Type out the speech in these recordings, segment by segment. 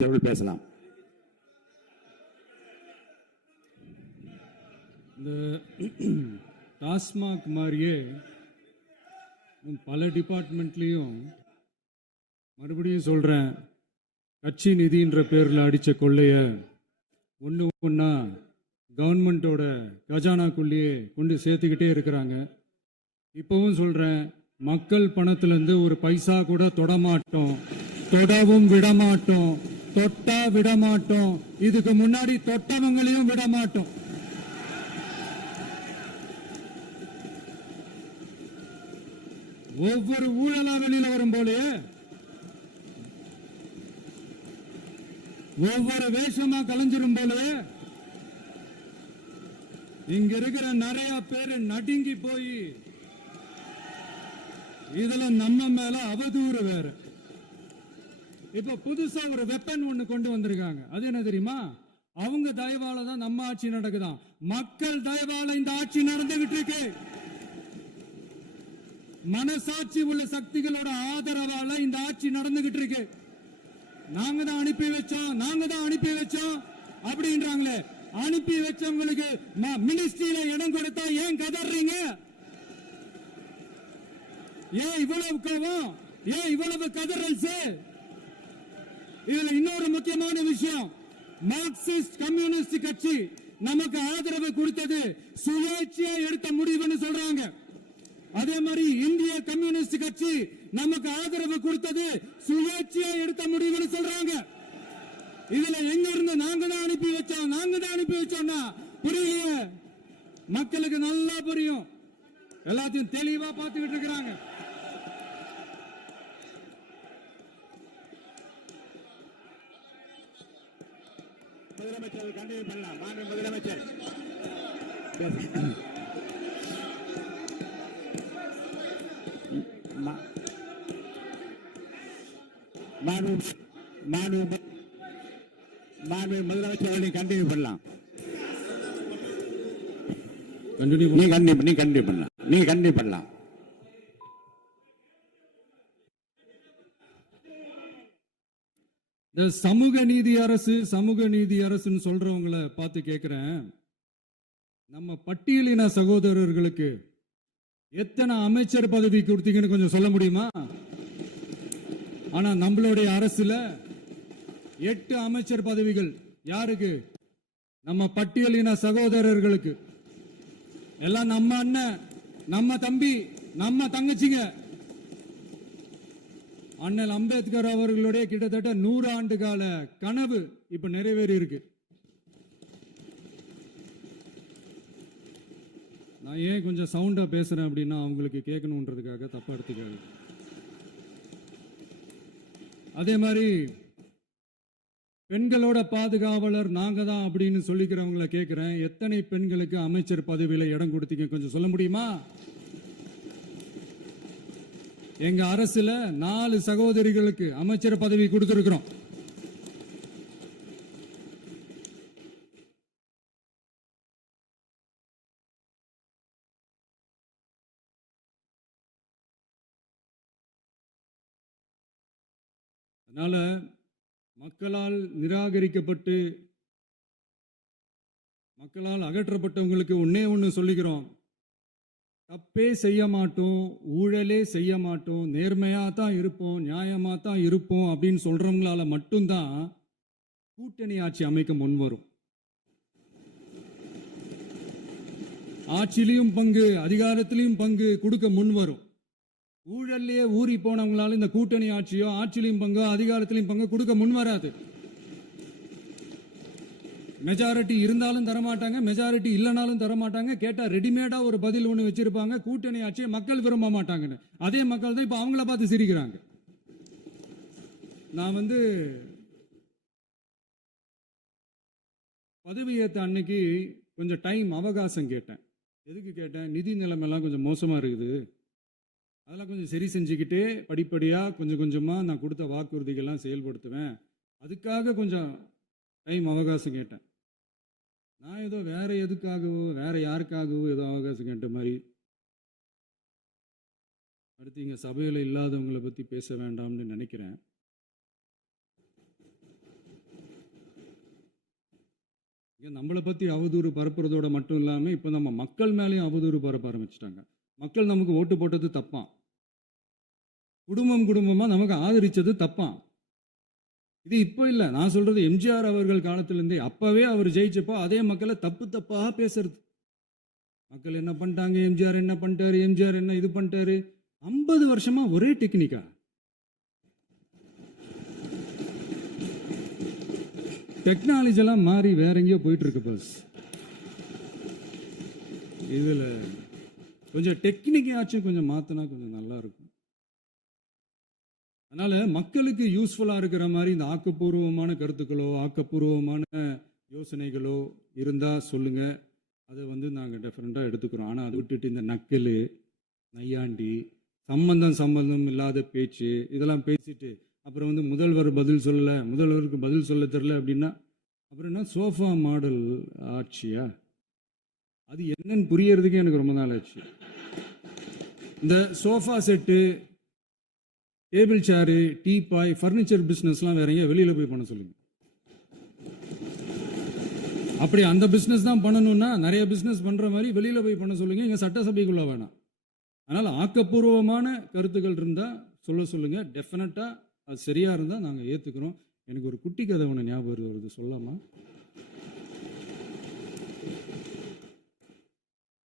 பேசலாம். இந்த டாஸ்மாக் மாதிரியே பல டிபார்ட்மெண்ட்லேயும் மறுபடியும் சொல்கிறேன், கட்சி நிதின்ற பேரில் அடித்த கொள்ளைய ஒன்று ஒன்றா கவர்மெண்ட்டோட கஜானாக்குள்ளேயே கொண்டு சேர்த்துக்கிட்டே இருக்கிறாங்க. இப்போவும் சொல்கிறேன், மக்கள் பணத்திலேருந்து ஒரு பைசா கூட தொடமாட்டோம், தொடவும் விடமாட்டோம், தொட்டா விடமாட்டோம், இதுக்கு முன்னாடி தொட்டவங்களையும் விடமாட்டோம். ஒவ்வொரு ஊழலா வெளியில வரும் போலே, ஒவ்வொரு வேஷமா கலைஞ்சிரும் போலே, இங்க இருக்கிற நிறைய பேரு நடுங்கி போய் இதுல நம்ம மேல அவதூறு வேற. இப்ப புதுசா ஒரு வெப்பன் ஒண்ணு கொண்டு வந்திருக்காங்க. அது என்ன தெரியுமா? அவங்க தயவால தான் நம்ம ஆட்சி நடக்குதான். மக்கள் தயவால இந்த ஆட்சி நடந்துகிட்டு இருக்கு. மனசாட்சி உள்ள சக்திகளோட ஆதரவால இந்த ஆட்சி நடந்துகிட்டு இருக்கு. நாங்க தான் அனுப்பி வச்சோம் அப்படின்றாங்களே. அனுப்பி வச்சவங்களுக்கு மினிஸ்ட்ரியில இடம் கொடுத்தா ஏன் கதறீங்க? ஏன் இவ்வளவு கோவம்? ஏன் இவ்வளவு கதறல்? இதுல இன்னொரு முக்கியமான விஷயம், மார்க்சிஸ்ட் கம்யூனிஸ்ட் கட்சி நமக்கு ஆதரவு கொடுத்தது சுயேட்சையா எடுத்த முடிவுன்னு சொல்றாங்க. அதே மாதிரி இந்திய கம்யூனிஸ்ட் கட்சி நமக்கு ஆதரவு கொடுத்தது சுயேட்சையா எடுத்த முடிவுன்னு சொல்றாங்க. இதுல எங்க இருந்து நாங்க தான் அனுப்பி வச்சோம்னா புரியலையே. மக்களுக்கு நல்லா புரியும், எல்லாத்தையும் தெளிவா பார்த்துக்கிட்டு இருக்கிறாங்க. முதலமைச்சர் கண்டினியூ பண்ணலாம். மாண்பு முதலமைச்சர் முதலமைச்சர் கண்டினியூ பண்ணலாம். நீங்க கண்டினியூ பண்ணலாம். சமூக நீதி அரசுன்னு சொல்றவங்களை பார்த்து கேட்கிறேன், நம்ம பட்டியலின சகோதரர்களுக்கு எத்தனை அமைச்சர் பதவி கொடுத்தீங்கன்னு கொஞ்சம் சொல்ல முடியுமா? ஆனா நம்மளுடைய அரசுல 8 அமைச்சர் பதவிகள் யாருக்கு? நம்ம பட்டியலின சகோதரர்களுக்கு. எல்லாம் நம்ம அண்ணன், நம்ம தம்பி, நம்ம தங்கச்சிங்க. அண்ணல் அம்பேத்கர் அவர்களுடைய கிட்டத்தட்ட 100 ஆண்டு கால கனவு இப்ப நிறைவேறி இருக்கு. நான் ஏன் கொஞ்சம் சவுண்டா பேசுறேன் அப்படின்னா அவங்களுக்கு கேட்கணுன்றதுக்காக தப்பா எடுத்துக்காது. அதே மாதிரி பெண்களோட பாதுகாவலர் நாங்க தான் அப்படின்னு சொல்லிக்கிறவங்களை கேட்கிறேன், எத்தனை பெண்களுக்கு அமைச்சர் பதவியில இடம் கொடுத்தீங்க கொஞ்சம் சொல்ல முடியுமா? எங்க அரசுல 4 சகோதரிகளுக்கு அமைச்சர் பதவி கொடுத்திருக்கிறோம். அதனால மக்களால் நிராகரிக்கப்பட்டு மக்களால் அகற்றப்பட்டவங்களுக்கு ஒன்னே ஒன்று சொல்லிக்கிறோம், தப்பே செய்ய மாட்டோம், ஊழலே செய்ய மாட்டோம், நேர்மையா தான் இருப்போம், நியாயமா தான் இருப்போம் அப்படின்னு சொல்றவங்களால மட்டும்தான் கூட்டணி ஆட்சி அமைக்க முன்வரும். ஆட்சியிலையும் பங்கு, அதிகாரத்திலையும் பங்கு கொடுக்க முன்வரும். ஊழல்லையே ஊறி போனவங்களால இந்த கூட்டணி ஆட்சியோ ஆட்சியிலையும் பங்கோ அதிகாரத்திலையும் பங்கு கொடுக்க முன்வராது. மெஜாரிட்டி இருந்தாலும் தரமாட்டாங்க, மெஜாரிட்டி இல்லைனாலும் தரமாட்டாங்க. கேட்டா ரெடிமேடா ஒரு பதில் ஒன்று வச்சிருப்பாங்க, கூட்டணி ஆட்சியை மக்கள் விரும்ப மாட்டாங்கன்னு. அதே மக்கள் தான் இப்ப அவங்கள பார்த்து சிரிக்கிறாங்க. நான் பதவி ஏற்ற அன்னைக்கு கொஞ்சம் டைம் அவகாசம் கேட்டேன். எதுக்கு கேட்டேன்? நிதி நிலைமைலாம் கொஞ்சம் மோசமா இருக்குது, அதெல்லாம் கொஞ்சம் சரி செஞ்சுக்கிட்டே படிப்படியாக கொஞ்சம் கொஞ்சமாக நான் கொடுத்த வாக்குறுதிகள்லாம் செயல்படுத்துவேன், அதுக்காக கொஞ்சம் டைம் அவகாசம் கேட்டேன். நான் ஏதோ வேற எதுக்காகவோ வேற யாருக்காகவோ ஏதோ அவகாசம் கேட்ட மாதிரி. அடுத்து இங்கே சபையில் இல்லாதவங்களை பற்றி பேச வேண்டாம்னு நினைக்கிறேன். நம்மளை பத்தி அவதூறு பரப்புறதோட மட்டும் இல்லாம இப்ப நம்ம மக்கள் மேலேயும் அவதூறு பரப்ப ஆரம்பிச்சிட்டாங்க. மக்கள் நமக்கு ஓட்டு போட்டது தப்பான், குடும்பம் குடும்பமா நமக்கு ஆதரிச்சது தப்பான். இது இப்போ இல்ல, நான் சொல்றது எம்ஜிஆர் அவர்கள் காலத்திலிருந்தே. அப்பவே அவர் ஜெயிச்சப்போ அதே மக்களை தப்பு தப்பா பேசுறது. மக்கள் என்ன பண்ணிட்டாங்க, எம்ஜிஆர் என்ன பண்ணிட்டாரு, எம்ஜிஆர் என்ன இது பண்ணிட்டாரு. 50 வருஷமா ஒரே டெக்னிக்கா. டெக்னாலஜி எல்லாம் மாறி வேற எங்கேயோ போயிட்டு இருக்கு பஸ். இதுல கொஞ்சம் டெக்னிக்காச்சும் கொஞ்சம் மாத்தினா கொஞ்சம் நல்லா இருக்கும். அதனால மக்களுக்கு யூஸ்ஃபுல்லா இருக்கிற மாதிரி இந்த ஆக்கப்பூர்வமான கருத்துக்களோ ஆக்கப்பூர்வமான யோசனைகளோ இருந்தா சொல்லுங்க, அதை நாங்கள் டெஃபரெண்டாக எடுத்துக்கிறோம். ஆனால் அதை விட்டுட்டு இந்த நக்கல் நையாண்டி சம்பந்தம் இல்லாத பேச்சு இதெல்லாம் பேசிட்டு அப்புறம் முதல்வர் பதில் சொல்லலை, முதல்வருக்கு பதில் சொல்ல தெரில அப்படின்னா அப்புறம் என்ன சோஃபா மாடல் ஆட்சியா? அது என்னன்னு புரியறதுக்கே எனக்கு ரொம்ப நாள் ஆச்சு. இந்த sofa set, table chair, teapoy, furniture பிஸ்னஸ்லாம் வேற எங்கேயா வெளியில் போய் பண்ண சொல்லுங்க. அப்படி அந்த பிஸ்னஸ் தான் பண்ணணும்னா நிறைய பிஸ்னஸ் பண்ணுற மாதிரி வெளியில் போய் பண்ண சொல்லுங்க, இங்கே சட்டசபைக்குள்ளே வேணாம். அதனால் ஆக்கப்பூர்வமான கருத்துக்கள் இருந்தால் சொல்லுங்க. டெஃபினட்டாக அது சரியாக இருந்தால் நாங்கள் ஏற்றுக்கிறோம். எனக்கு ஒரு குட்டி கதை ஒன்று ஞாபகம் வருது, சொல்லாமா?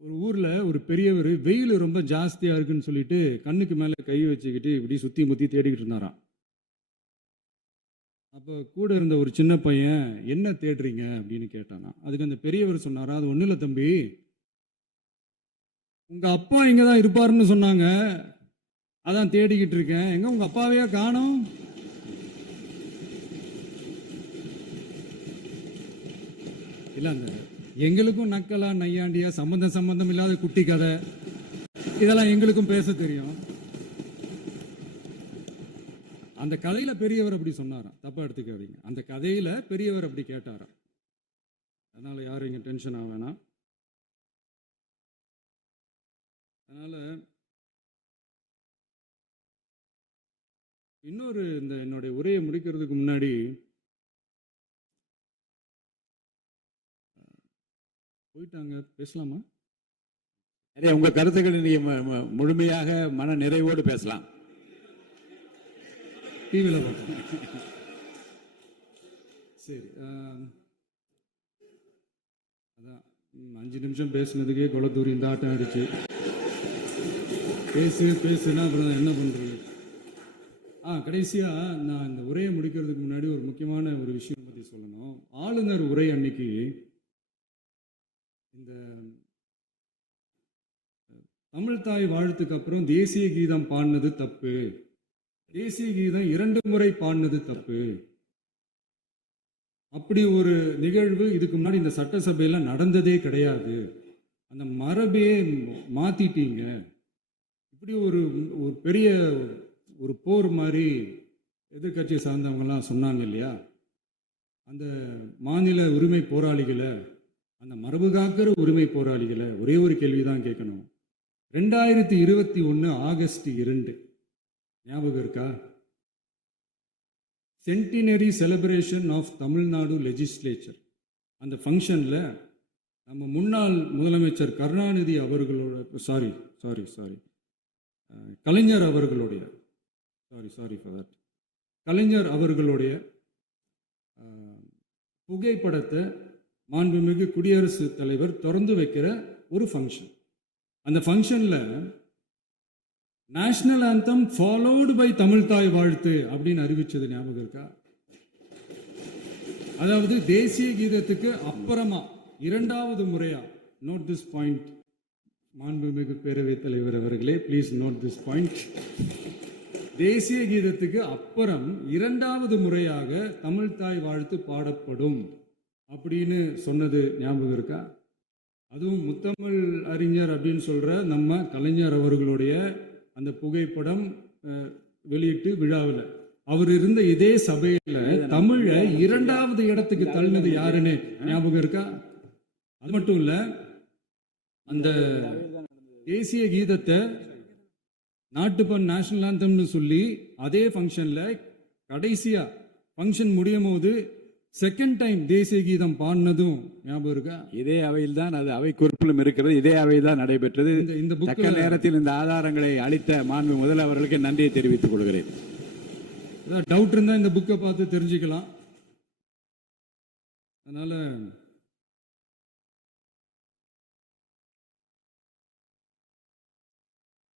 ஒரு ஊரில் ஒரு பெரியவர் வெயில் ரொம்ப ஜாஸ்தியாக இருக்குன்னு சொல்லிட்டு கண்ணுக்கு மேலே கை வச்சுக்கிட்டு இப்படி சுற்றி முற்றி தேடிக்கிட்டு இருந்தாராம். அப்போ கூட இருந்த ஒரு சின்ன பையன் என்ன தேடுறீங்க அப்படின்னு கேட்டானா. அதுக்கு அந்த பெரியவர் சொன்னாரா, அது ஒன்றும் இல்லை தம்பி, உங்கள் அப்பா இங்கே தான் இருப்பாருன்னு சொன்னாங்க, அதான் தேடிக்கிட்டு இருக்கேன். எங்க உங்கள் அப்பாவையா காணோம்? இல்லை, அந்த எங்களுக்கும் நக்கலா நையாண்டியா சம்பந்தம் இல்லாத குட்டி கதை இதெல்லாம் எங்களுக்கும் பேச தெரியும். அந்த கதையில பெரியவர் அப்படி சொன்னாராம், தப்பா எடுத்துக்காதீங்க. அந்த கதையில பெரியவர் அப்படி கேட்டாராம். அதனால யாரும் இங்க டென்ஷன் ஆக வேணாம். அதனால இன்னொரு இந்த என்னுடைய உரையை முடிக்கிறதுக்கு முன்னாடி போயிட்டாங்க, பேசலாமா? உங்க கருத்துக்களை நீங்க முழுமையாக மன நிறைவோடு பேசலாம். டிவியில் பார்க்கலாம். சரி, அதான் 5 நிமிஷம் பேசுனதுக்கே கொளத்தூரி இந்த ஆட்டம் ஆயிடுச்சு. பேசுனா அப்புறம் என்ன பண்றது? கடைசியா நான் இந்த உரையை முடிக்கிறதுக்கு முன்னாடி ஒரு முக்கியமான ஒரு விஷயம் பத்தி சொல்லணும். ஆளுநர் உரை அன்னைக்கு இந்த தமிழ் தாய் வாழ்த்துக்கு அப்புறம் தேசிய கீதம் பாடினது தப்பு, தேசிய கீதம் 2 முறை பாடினது தப்பு, அப்படி ஒரு நிகழ்வு இதுக்கு முன்னாடி இந்த சட்டசபையில நடந்ததே கிடையாது, அந்த மரபே மாத்திட்டீங்க, இப்படி ஒரு பெரிய ஒரு போர் மாதிரி எதிர்கட்சியை சார்ந்தவங்கலாம் சொன்னாங்க இல்லையா? அந்த மாநில உரிமை போராளிகளை, அந்த மரபு காக்கிற உரிமை போராளிகளை ஒரே ஒரு கேள்விதான் கேட்கணும். 2021 ஆகஸ்ட் 2 ஞாபகம் இருக்கா? Centenary celebration of Tamil Nadu legislature. அந்த ஃபங்க்ஷனில் நம்ம முன்னாள் முதலமைச்சர் கருணாநிதி அவர்களோட கலைஞர் அவர்களுடைய கலைஞர் அவர்களுடைய புகைப்படத்தை மாண்புமிகு குடியரசுத் தலைவர் திறந்து வைக்கிற ஒரு ஃபங்க்ஷன். அந்த ஃபங்க்ஷனில் national anthem followed by Tamil Thai Vazhthu அப்படின்னு அறிவிச்சது ஞாபகம் இருக்கா? அதாவது தேசிய கீதத்துக்கு அப்புறமா 2வது முறையா, நோட் திஸ் பாயிண்ட் மாண்புமிகு பேரவைத் தலைவர் அவர்களே, ப்ளீஸ் நோட் திஸ் பாயிண்ட். தேசிய கீதத்துக்கு அப்புறம் 2வது முறையாக தமிழ் தாய் வாழ்த்து பாடப்படும் அப்படின்னு சொன்னது ஞாபகம் இருக்கா? அதுவும் முத்தமிழ் அறிஞர் அப்படின்னு சொல்ற நம்ம கலைஞர் அவர்களுடைய அந்த புகைப்படம் வெளியிட்டு விழாவில் அவர் இருந்த இதே சபையில தமிழ 2வது இடத்துக்கு தள்ளினது யாருன்னு ஞாபகம் இருக்கா? அது மட்டும் இல்ல, அந்த தேசிய கீதத்தை நாட்டுப்பண் நேஷனல் ஆந்தம்னு சொல்லி அதே ஃபங்க்ஷன்ல கடைசியா ஃபங்க்ஷன் முடியும் போது செகண்ட் டைம் தேசிய கீதம் பாடினதும் ஞாபகம் இருக்கா? இதே அவையில் தான் அது அவை குறிப்பிலும் இருக்கிறது. இதே அவையில் தான் நடைபெற்றது. இந்த தக்க புக்கில் நேரத்தில் இந்த ஆதாரங்களை அளித்த மாண்பு முதல்வர்களுக்கு நன்றியை தெரிவித்துக் கொள்கிறேன். டவுட் இருந்தா இந்த புக்கை பார்த்து தெரிஞ்சுக்கலாம். அதனால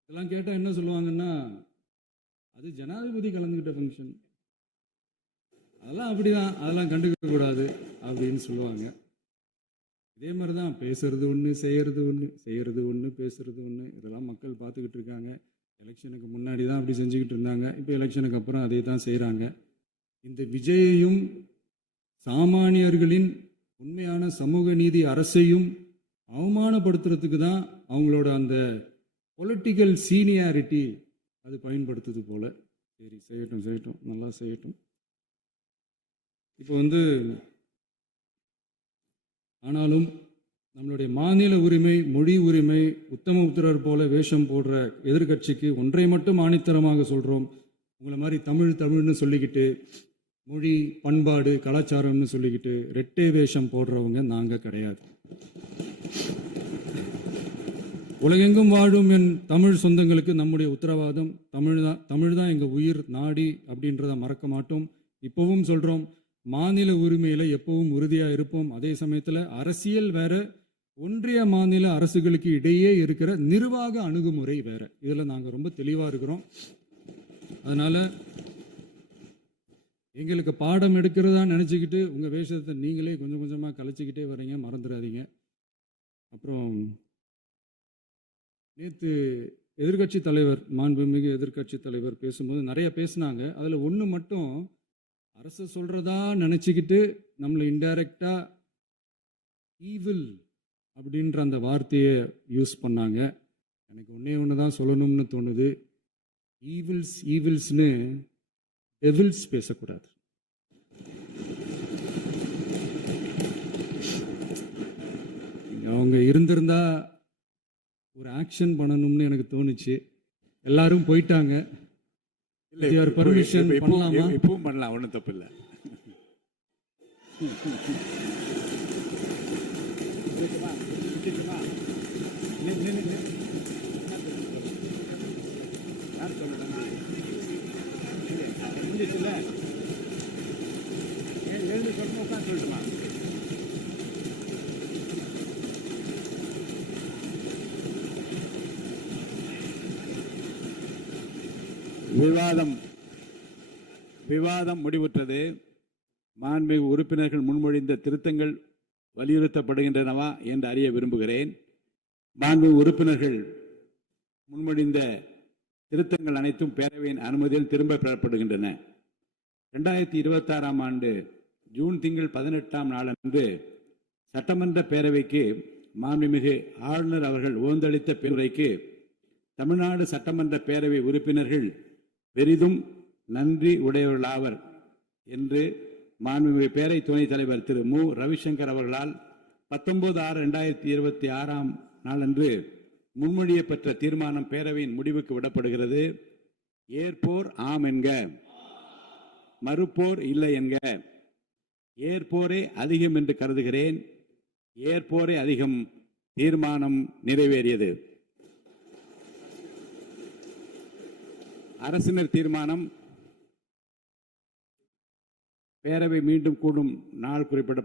இதெல்லாம் கேட்டா என்ன சொல்லுவாங்கன்னா, அது ஜனாதிபதி கலந்துகிட்ட ஃபங்க்ஷன், அதெல்லாம் அப்படிதான், அதெல்லாம் கண்டுக்க கூடாது அப்படின்னு சொல்லுவாங்க. இதே மாதிரி தான் பேசுறது ஒன்று, செய்யறது ஒன்று, செய்யறது ஒன்று, பேசுறது ஒன்று. இதெல்லாம் மக்கள் பார்த்துக்கிட்டு இருக்காங்க. எலெக்ஷனுக்கு முன்னாடி தான் அப்படி செஞ்சுக்கிட்டு இருந்தாங்க. இப்போ எலெக்ஷனுக்கு அப்புறம் அதே தான் செய்கிறாங்க. இந்த விஜயையும் சாமானியர்களின் உண்மையான சமூக நீதி அரசையும் அவமானப்படுத்துறதுக்கு தான் அவங்களோட அந்த பொலிட்டிக்கல் சீனியாரிட்டி அது பயன்படுத்துது போல. சரி, செய்யட்டும் செய்யட்டும், நல்லா செய்யட்டும். இப்போ ஆனாலும் நம்மளுடைய மாநில உரிமை, மொழி உரிமை, உத்தமபுத்திரர் போல வேஷம் போடுற எதிர்கட்சிக்கு ஒன்றை மட்டும் ஆணித்தரமாக சொல்கிறோம். உங்களை மாதிரி தமிழ்னு சொல்லிக்கிட்டு, மொழி, பண்பாடு, கலாச்சாரம்னு சொல்லிக்கிட்டு ரெட்டை வேஷம் போடுறவங்க நாங்கள் கிடையாது. உலகெங்கும் வாழும் என் தமிழ் சொந்தங்களுக்கு நம்முடைய உத்தரவாதம் தமிழ் தான் எங்கள் உயிர் நாடி அப்படின்றத மறக்க மாட்டோம். இப்போவும் சொல்கிறோம், மாநில உரிமையில் எப்பவும் உறுதியாக இருப்போம். அதே சமயத்தில் அரசியல் வேற, ஒன்றிய மாநில அரசுகளுக்கு இடையே இருக்கிற நிர்வாக அணுகுமுறை வேற. இதில் நாங்கள் ரொம்ப தெளிவாக இருக்கிறோம். அதனால் எங்களுக்கு பாடம் எடுக்கிறதா நினச்சிக்கிட்டு உங்கள் வேஷத்தை நீங்களே கொஞ்சம் கொஞ்சமாக கலைச்சிக்கிட்டே வரீங்க, மறந்துடாதீங்க. அப்புறம் நேற்று எதிர்கட்சி தலைவர், மாண்புமிகு எதிர்கட்சி தலைவர் பேசும்போது நிறைய பேசினாங்க. அதில் ஒன்று மட்டும், அரசு சொல்கிறதா நினச்சிக்கிட்டு நம்மளை இன்டைரக்டாக ஈவில் அப்படின்ற அந்த வார்த்தையை யூஸ் பண்ணாங்க. எனக்கு ஒன்று தான் சொல்லணும்னு தோணுது. ஈவில்ஸ்னு டெவில்ஸ் பேசக்கூடாது. அவங்க இருந்திருந்தா ஒரு ஆக்ஷன் பண்ணணும்னு எனக்கு தோணுச்சு. எல்லாரும் போயிட்டாங்க. பர்மிஷன் பண்ணலாமா? இப்பவும் பண்ணலாம், ஒன்றும் தப்பு இல்லை. விவாதம் முடிவுற்றது. மாண்புமிகு உறுப்பினர்கள் முன்மொழிந்த திருத்தங்கள் வலியுறுத்தப்படுகின்றனவா என்று அறிய விரும்புகிறேன். மாண்புமிகு உறுப்பினர்கள் முன்மொழிந்த திருத்தங்கள் அனைத்தும் பேரவையின் அனுமதியில் திரும்ப பெறப்படுகின்றன. 2026ஆம் ஆண்டு ஜூன் திங்கள் 18ஆம் நாளன்று சட்டமன்ற பேரவைக்கு மாண்புமிகு ஆளுநர் அவர்கள் ஓந்தளித்த பின்னுரைக்கு தமிழ்நாடு சட்டமன்ற பேரவை உறுப்பினர்கள் பெரிதும் நன்றி உடையவர்களாவர் என்று மாண்புமிகு பேரவை துணைத் தலைவர் திரு மு ரவிசங்கர் அவர்களால் 19/6/2026ஆம் நாளன்று முன்மொழியப்பட்ட தீர்மானம் பேரவையின் முடிவுக்கு விடப்படுகிறது. ஏற்போர் ஆம் என்க, மறுப்போர் இல்லை என்க. ஏற்போரே அதிகம் என்று கருதுகிறேன். ஏற்போரே அதிகம். தீர்மானம் நிறைவேறியது. அரசினர் தீர்மானம். பேரவை மீண்டும் கூடும் நாள் குறிப்பிட